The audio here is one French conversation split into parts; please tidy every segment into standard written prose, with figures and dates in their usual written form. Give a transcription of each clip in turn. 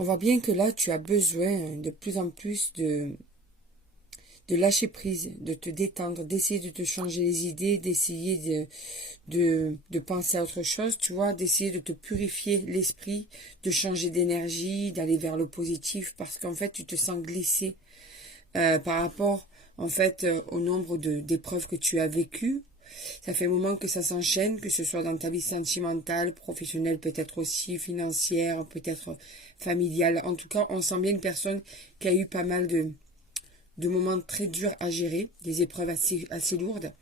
On voit bien que là, tu as besoin de plus en plus de lâcher prise, de te détendre, d'essayer de te changer les idées, d'essayer de penser à autre chose, tu vois, d'essayer de te purifier l'esprit, de changer d'énergie, d'aller vers le positif, parce qu'en fait, tu te sens glissé par rapport, en fait, au nombre d'épreuves que tu as vécues. Ça fait un moment que ça s'enchaîne, que ce soit dans ta vie sentimentale, professionnelle, peut-être aussi financière, peut-être familiale. En tout cas, on sent bien une personne qui a eu pas mal de moments très durs à gérer, des épreuves assez lourdes,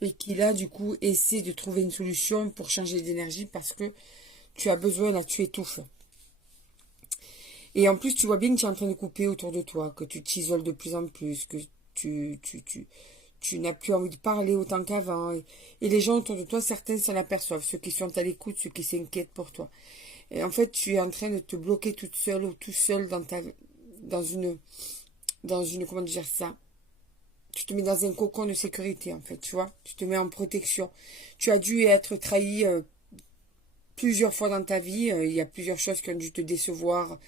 et qui là, du coup, essaie de trouver une solution pour changer d'énergie parce que tu as besoin, là, tu étouffes. Et en plus, tu vois bien que tu es en train de couper autour de toi, que tu t'isoles de plus en plus, que tu n'as plus envie de parler autant qu'avant. Et les gens autour de toi, certains s'en aperçoivent, ceux qui sont à l'écoute, ceux qui s'inquiètent pour toi. Et en fait, tu es en train de te bloquer toute seule ou tout seul dans une, comment dire ça, tu te mets dans un cocon de sécurité, en fait, tu vois. Tu te mets en protection. Tu as dû être trahi plusieurs fois dans ta vie. Il y a plusieurs choses qui ont dû te décevoir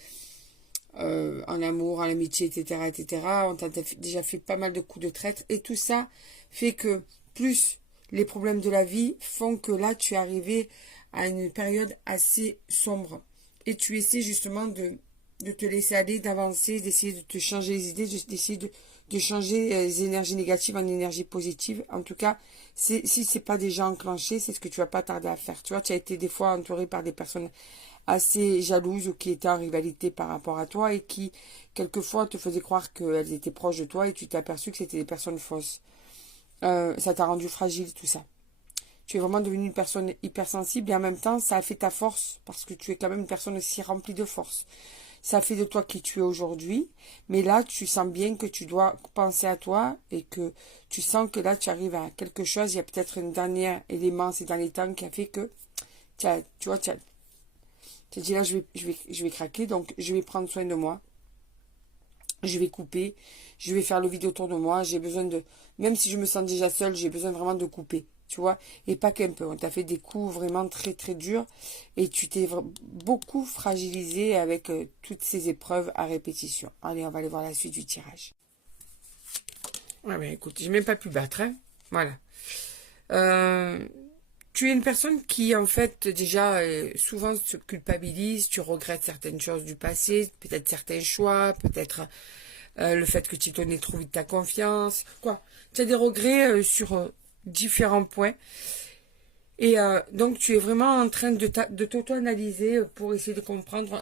en amour, en amitié, etc., etc. On t'a déjà fait pas mal de coups de traître. Et tout ça fait que plus les problèmes de la vie font que là, tu es arrivé à une période assez sombre. Et tu essaies justement de te laisser aller, d'avancer, d'essayer de te changer les idées, d'essayer de changer les énergies négatives en énergie positive. En tout cas, si c'est pas déjà enclenché, c'est ce que tu vas pas tarder à faire. Tu vois, tu as été des fois entouré par des personnes assez jalouses ou qui étaient en rivalité par rapport à toi et qui, quelquefois, te faisaient croire qu'elles étaient proches de toi et tu t'es aperçu que c'était des personnes fausses. Ça t'a rendu fragile, tout ça. Tu es vraiment devenu une personne hypersensible et en même temps, ça a fait ta force parce que tu es quand même une personne aussi remplie de force. Ça fait de toi qui tu es aujourd'hui, mais là, tu sens bien que tu dois penser à toi et que tu sens que là, tu arrives à quelque chose. Il y a peut-être un dernier élément ces derniers temps qui a fait que, tu vois, tu as dit là, je vais craquer, donc je vais prendre soin de moi. Je vais couper, je vais faire le vide autour de moi. J'ai besoin de, même si je me sens déjà seule, j'ai besoin vraiment de couper, tu vois, et pas qu'un peu. On t'a fait des coups vraiment très très durs et tu t'es beaucoup fragilisé avec toutes ces épreuves à répétition. Allez, on va aller voir la suite du tirage. Ouais, mais écoute, j'ai même pas pu battre, hein. Voilà. Euh, Tu es une personne qui, en fait, déjà, souvent se culpabilise, tu regrettes certaines choses du passé, peut-être certains choix, peut-être le fait que tu t'es donné trop vite ta confiance, quoi. Tu as des regrets sur différents points. Et donc, tu es vraiment en train de t'auto-analyser pour essayer de comprendre